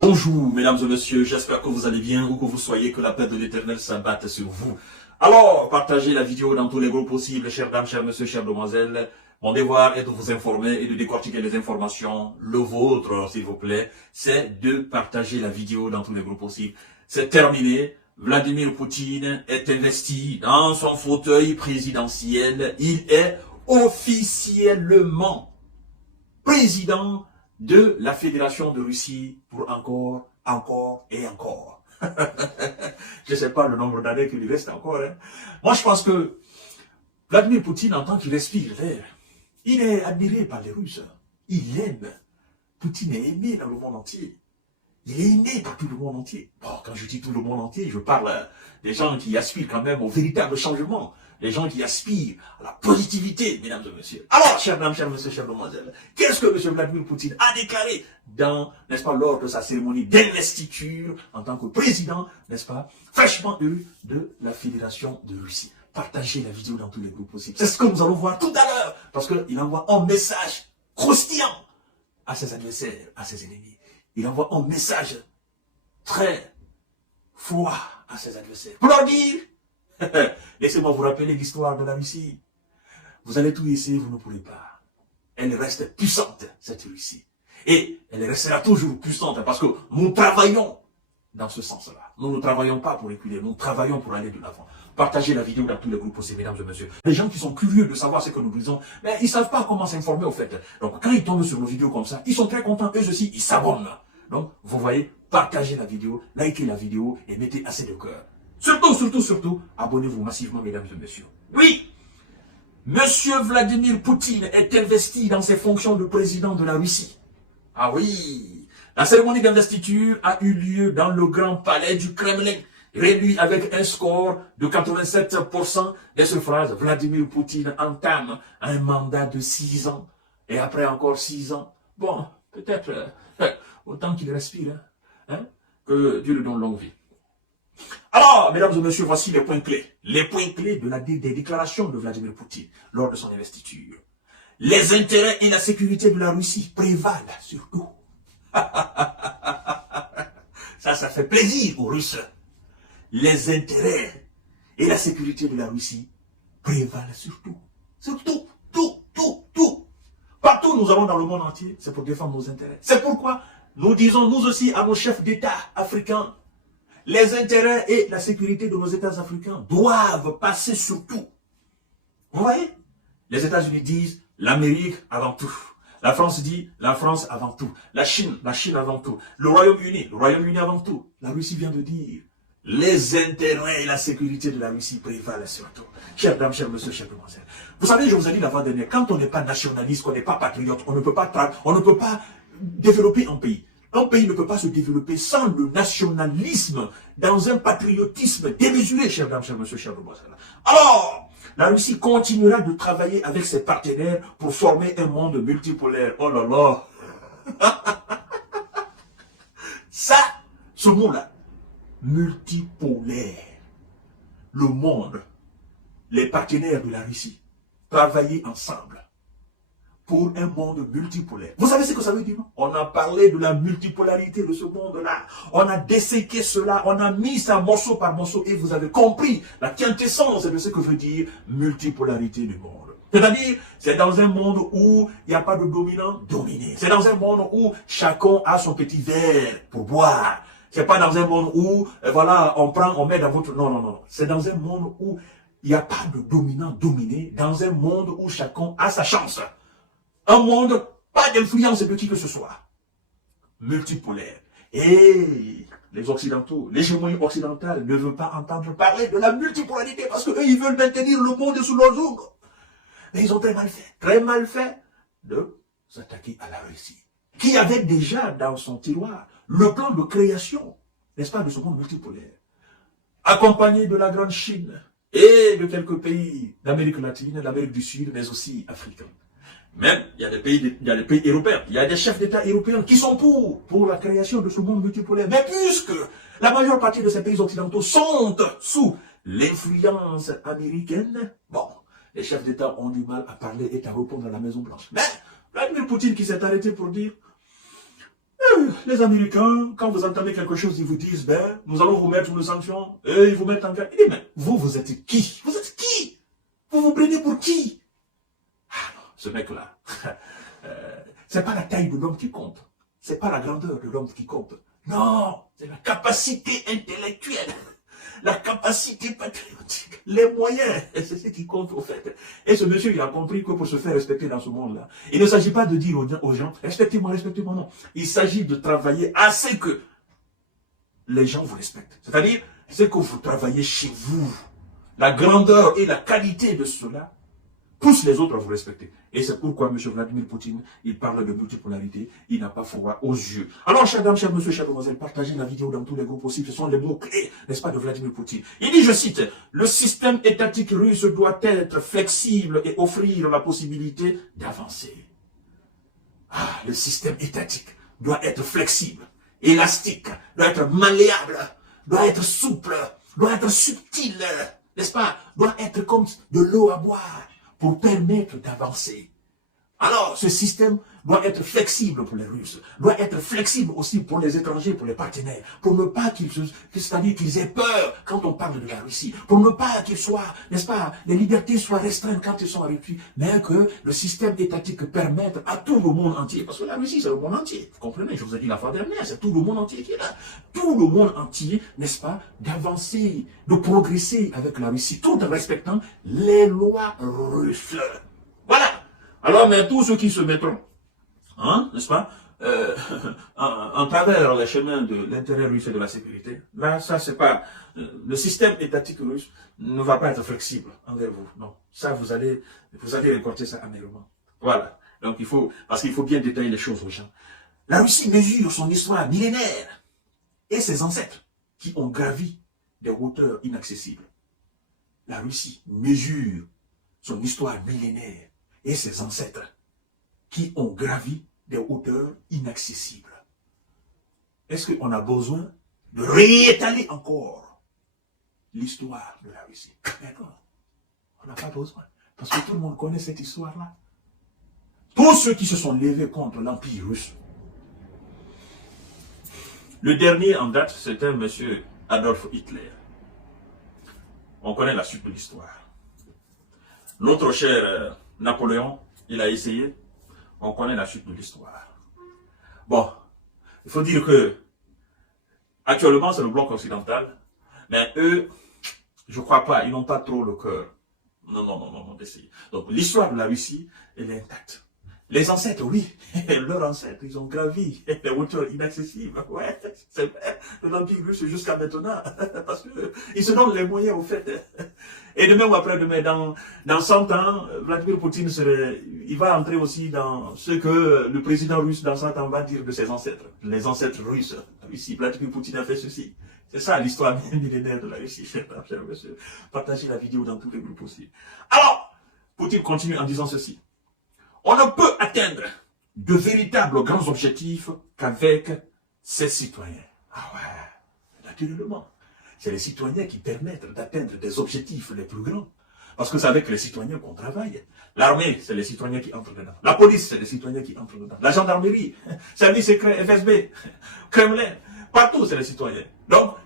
Bonjour mesdames et messieurs, j'espère que vous allez bien, où que vous soyez, que la paix de l'Éternel s'abatte sur vous. Alors, partagez la vidéo dans tous les groupes possibles, chères dames, chers messieurs, chères demoiselles. Mon devoir est de vous informer et de décortiquer les informations. Le vôtre, s'il vous plaît, c'est de partager la vidéo dans tous les groupes possibles. C'est terminé. Vladimir Poutine est investi dans son fauteuil présidentiel. Il est officiellement président de la Fédération de Russie pour encore et encore. Je ne sais pas le nombre d'années qu'il lui reste encore. Moi, je pense que Vladimir Poutine, en tant qu'il respire l'air, il est admiré par les Russes. Il aime. Poutine est aimé dans le monde entier. Il est aimé par tout le monde entier. Bon, quand je dis tout le monde entier, je parle des gens qui aspirent quand même au véritable changement. Les gens qui aspirent à la positivité, mesdames et messieurs. Alors, chers dames, chers messieurs, chères demoiselles, qu'est-ce que M. Vladimir Poutine a déclaré dans, n'est-ce pas, lors de sa cérémonie d'investiture en tant que président, n'est-ce pas, fraîchement élu de la Fédération de Russie? Partagez la vidéo dans tous les groupes possibles. C'est ce que nous allons voir tout à l'heure, parce qu'il envoie un message croustillant à ses adversaires, à ses ennemis. Il envoie un message très froid à ses adversaires. Pour leur dire, laissez-moi vous rappeler l'histoire de la Russie. Vous allez tout essayer, vous ne pourrez pas. Elle reste puissante, cette Russie. Et elle restera toujours puissante parce que nous travaillons dans ce sens-là. Nous ne travaillons pas pour reculer, nous travaillons pour aller de l'avant. Partagez la vidéo dans tous les groupes possibles, mesdames et messieurs. Les gens qui sont curieux de savoir ce que nous disons, mais ils ne savent pas comment s'informer au fait. Donc quand ils tombent sur nos vidéos comme ça, ils sont très contents, eux aussi, ils s'abonnent. Donc, vous voyez, partagez la vidéo, likez la vidéo et mettez assez de cœur. Surtout, abonnez-vous massivement, mesdames et messieurs. Oui, Monsieur Vladimir Poutine est investi dans ses fonctions de président de la Russie. Ah oui, la cérémonie d'investiture a eu lieu dans le grand palais du Kremlin. Réduit avec un score de 87% des suffrages, Vladimir Poutine entame un mandat de 6 ans. Et après encore 6 ans, bon, peut-être autant qu'il respire, que Dieu lui donne longue vie. Alors, mesdames et messieurs, voici les points clés. Les points clés des déclarations de Vladimir Poutine lors de son investiture. Les intérêts et la sécurité de la Russie prévalent sur tout. Ça fait plaisir aux Russes. Les intérêts et la sécurité de la Russie prévalent sur tout. Sur tout. Partout où nous allons dans le monde entier, c'est pour défendre nos intérêts. C'est pourquoi nous disons, nous aussi, à nos chefs d'État africains, les intérêts et la sécurité de nos États africains doivent passer sur tout. Vous voyez? Les États-Unis disent l'Amérique avant tout. La France dit la France avant tout. La Chine avant tout. Le Royaume-Uni avant tout. La Russie vient de dire les intérêts et la sécurité de la Russie prévalent surtout. Chères dames, chers messieurs, chers demoiselles. Vous savez, je vous ai dit la fois dernière, quand on n'est pas nationaliste, qu'on n'est pas patriote, on ne peut pas développer un pays. Un pays ne peut pas se développer sans le nationalisme, dans un patriotisme démesuré, chères dames, chers messieurs, chers demoiselles. Alors, la Russie continuera de travailler avec ses partenaires pour former un monde multipolaire. Oh là là. Ça, ce mot-là, multipolaire. Le monde, les partenaires de la Russie, travailler ensemble pour un monde multipolaire. Vous savez ce que ça veut dire? On a parlé de la multipolarité de ce monde-là. On a disséqué cela, on a mis ça morceau par morceau et vous avez compris la quintessence de ce que veut dire multipolarité du monde. C'est-à-dire, c'est dans un monde où il n'y a pas de dominant dominé. C'est dans un monde où chacun a son petit verre pour boire. C'est pas dans un monde où, voilà, on met dans votre... Non. C'est dans un monde où il n'y a pas de dominant dominé. Dans un monde où chacun a sa chance. Un monde, pas d'influence de qui que ce soit. Multipolaire. Et les Occidentaux, l'hégémonie occidentale ne veut pas entendre parler de la multipolarité parce qu'eux, ils veulent maintenir le monde sous leur joug. Mais ils ont très mal fait de s'attaquer à la Russie, qui avait déjà dans son tiroir le plan de création, n'est-ce pas, de ce monde multipolaire, accompagné de la grande Chine et de quelques pays d'Amérique latine, d'Amérique du Sud, mais aussi africains. Même, il y a des pays européens, il y a des chefs d'État européens qui sont pour la création de ce monde multipolaire. Mais puisque la majeure partie de ces pays occidentaux sont sous l'influence américaine, bon, les chefs d'État ont du mal à parler et à répondre à la Maison Blanche. Mais Vladimir Poutine qui s'est arrêté pour dire Les Américains, quand vous entendez quelque chose, ils vous disent, ben, nous allons vous mettre nos sanctions, et ils vous mettent en garde. Il dit, mais vous êtes qui? Vous êtes qui? Vous vous prenez pour qui? Ah non, ce mec-là, c'est pas la taille de l'homme qui compte. C'est pas la grandeur de l'homme qui compte. Non, c'est la capacité intellectuelle, la capacité patriotique, les moyens. C'est ce qui compte au fait. Et ce monsieur, il a compris que pour se faire respecter dans ce monde-là, il ne s'agit pas de dire aux gens, respectez-moi, non. Il s'agit de travailler à ce que les gens vous respectent. C'est-à-dire, c'est que vous travaillez chez vous. La grandeur et la qualité de cela pousse les autres à vous respecter. Et c'est pourquoi M. Vladimir Poutine, il parle de multipolarité, il n'a pas froid aux yeux. Alors, chers dames, chers monsieur, chers demoiselles, partagez la vidéo dans tous les groupes possibles. Ce sont les mots clés, n'est-ce pas, de Vladimir Poutine. Il dit, je cite, le système étatique russe doit être flexible et offrir la possibilité d'avancer. Ah, le système étatique doit être flexible, élastique, doit être malléable, doit être souple, doit être subtil, n'est-ce pas, doit être comme de l'eau à boire, pour permettre d'avancer. Alors, ce système doit être flexible pour les Russes, doit être flexible aussi pour les étrangers, pour les partenaires, pour ne pas c'est-à-dire qu'ils aient peur quand on parle de la Russie, pour ne pas qu'ils soient, n'est-ce pas, les libertés soient restreintes quand ils sont en Russie, mais que le système étatique permette à tout le monde entier, parce que la Russie c'est le monde entier, vous comprenez, je vous ai dit la fois dernière, c'est tout le monde entier qui est là, tout le monde entier, n'est-ce pas, d'avancer, de progresser avec la Russie, tout en respectant les lois russes. Voilà. Alors, mais tous ceux qui se mettront, hein, n'est-ce pas, en travers les chemins de l'intérêt russe et de la sécurité, là, ça, c'est pas, le système étatique russe ne va pas être flexible envers vous. Non. Ça, vous allez récolter ça amèrement. Voilà. Donc, parce qu'il faut bien détailler les choses aux gens. La Russie mesure son histoire millénaire et ses ancêtres qui ont gravi des hauteurs inaccessibles. La Russie mesure son histoire millénaire et ses ancêtres qui ont gravi des hauteurs inaccessibles. Est-ce qu'on a besoin de réétaler encore l'histoire de la Russie? Mais non, on n'a pas besoin. Parce que tout le monde connaît cette histoire-là. Tous ceux qui se sont levés contre l'Empire russe. Le dernier en date, c'était M. Adolf Hitler. On connaît la suite de l'histoire. Notre cher Napoléon, il a essayé. On connaît la suite de l'histoire. Bon, il faut dire que actuellement c'est le bloc occidental, mais eux, je crois pas, ils n'ont pas trop le cœur. Non, d'essayer. Donc l'histoire de la Russie, elle est intacte. Les ancêtres, oui, leurs ancêtres, ils ont gravi des hauteurs inaccessibles. Ouais, c'est vrai, de l'Empire russe jusqu'à maintenant, parce qu'ils se donnent les moyens au fait. Et demain ou après-demain, dans 100 ans, Vladimir Poutine il va entrer aussi dans ce que le président russe dans 100 ans va dire de ses ancêtres, les ancêtres russes. Ici, Vladimir Poutine a fait ceci. C'est ça l'histoire millénaire de la Russie, cher monsieur. Partagez la vidéo dans tous les groupes aussi. Alors, Poutine continue en disant ceci. On ne peut atteindre de véritables grands objectifs qu'avec ses citoyens. Ah ouais, naturellement. C'est les citoyens qui permettent d'atteindre des objectifs les plus grands. Parce que c'est avec les citoyens qu'on travaille. L'armée, c'est les citoyens qui entrent dedans. La police, c'est les citoyens qui entrent dedans. La gendarmerie, service secret, FSB, Kremlin, partout, c'est les citoyens. Donc,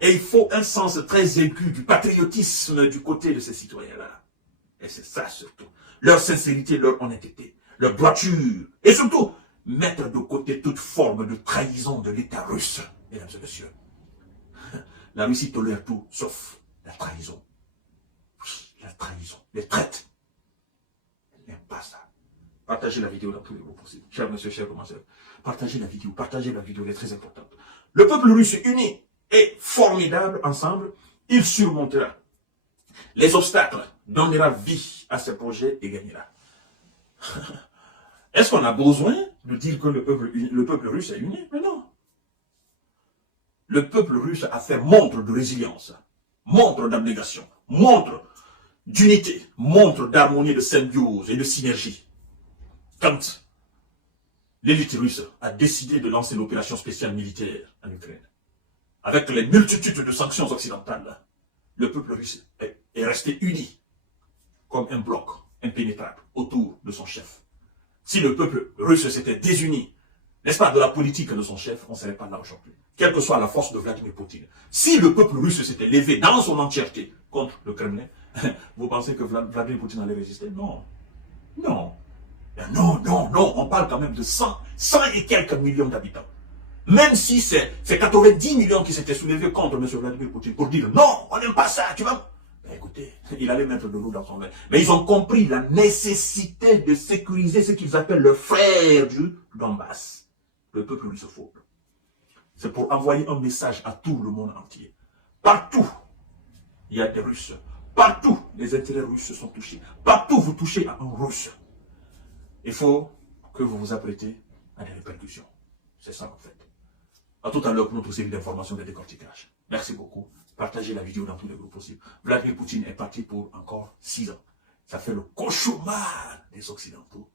et il faut un sens très aigu du patriotisme du côté de ces citoyens-là. Et c'est ça surtout. Leur sincérité, leur honnêteté, leur droiture. Et surtout, mettre de côté toute forme de trahison de l'État russe. Mesdames et messieurs, la Russie tolère tout, sauf la trahison. Oui, la trahison, les traites. Elle n'aime pas ça. Partagez la vidéo dans tous les groupes possibles. Chers monsieur, chers commentaires, partagez la vidéo, elle est très importante. Le peuple russe uni et formidable ensemble, il surmontera les obstacles, donnera vie à ses projets et gagnera. Est-ce qu'on a besoin de dire que le peuple russe est uni? Mais non. Le peuple russe a fait montre de résilience, montre d'abnégation, montre d'unité, montre d'harmonie, de symbiose et de synergie. Quand l'élite russe a décidé de lancer l'opération spéciale militaire en Ukraine, avec les multitudes de sanctions occidentales, le peuple russe est resté uni, comme un bloc impénétrable autour de son chef. Si le peuple russe s'était désuni n'est-ce pas, de la politique de son chef, on ne serait pas là aujourd'hui. Quelle que soit la force de Vladimir Poutine. Si le peuple russe s'était levé dans son entièreté contre le Kremlin, vous pensez que Vladimir Poutine allait résister? Non. Non. Non, non, non. On parle quand même de 100 et quelques millions d'habitants. Même si c'est 90 millions qui s'étaient soulevés contre M. Vladimir Poutine pour dire non, on n'aime pas ça, tu vois. Ben écoutez, il allait mettre de l'eau dans son vin. Mais ils ont compris la nécessité de sécuriser ce qu'ils appellent le frère du Donbass, le peuple russophobe. C'est pour envoyer un message à tout le monde entier. Partout, il y a des Russes. Partout, les intérêts russes sont touchés. Partout, vous touchez à un Russe. Il faut que vous vous apprêtez à des répercussions. C'est ça en fait. À tout à l'heure pour notre série d'informations de décortiquage. Merci beaucoup. Partagez la vidéo dans tous les groupes possibles. Vladimir Poutine est parti pour encore 6 ans. Ça fait le cauchemar des Occidentaux.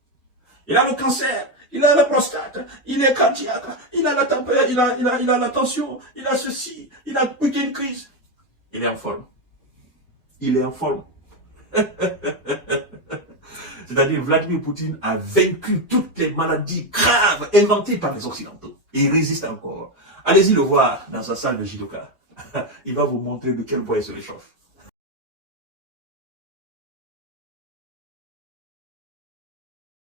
Il a le cancer, il a la prostate, il est cardiaque, il a la température, il a la tension, il a ceci, il a une crise. Il est en forme. Il est en forme. C'est-à-dire Vladimir Poutine a vaincu toutes les maladies graves inventées par les Occidentaux. Et il résiste encore. Allez-y le voir dans sa salle de judoka. Il va vous montrer de quel bois il se réchauffe.